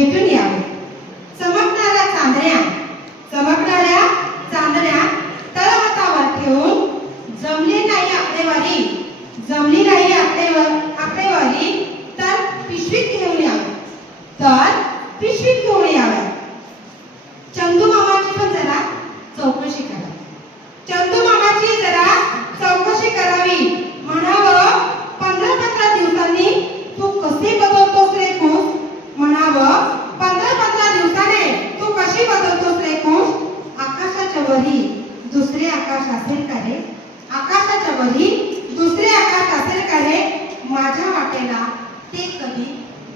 भेटून यावे. चमकणाऱ्या चांदण्या तळहातावर ठेवून जमली नाही आकडेवारी तर पिशवीत घेऊन याव्या. चंदू मामाची पण जरा चौकशी करावी. म्हणावं 15-15 दिवसांनी तू कसे बदलतोस रे कुस. म्हणावं 15-15 दिवसाने तू कशी बदलतोस रे कुस. आकाशाच्या वरी दुसरे आकाश असेल का रे. आकाशाच्या वरी दुसरे आकाश असेल का रे. माझ्या वाटेला ते कधी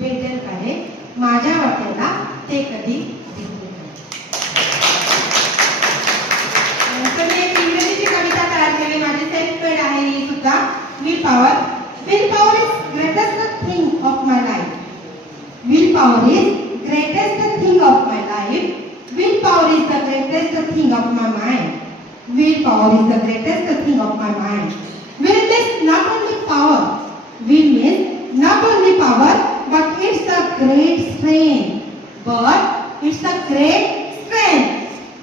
भेटेल का रे. माझ्या वाटेला ते कधी भेटेल का रे. तर मी एक इंग्रजीची कविता तयार केली. माझी सेल्फ पेड आहे ही सुद्धा. Will power is greatest thing of my life. Willpower is greatest thing of my life. Willpower is the greatest thing of my mind. Willpower is the greatest thing of my mind. Will means not only power. Will means not only power, but it's a great strength.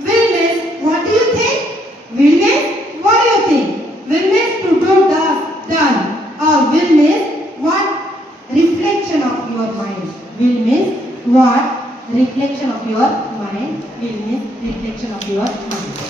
Will means what do you think? Will means what do you think? Will means to do done. Or will means what reflection of your mind. Will means what reflection of your mind. Will means reflection of your mind.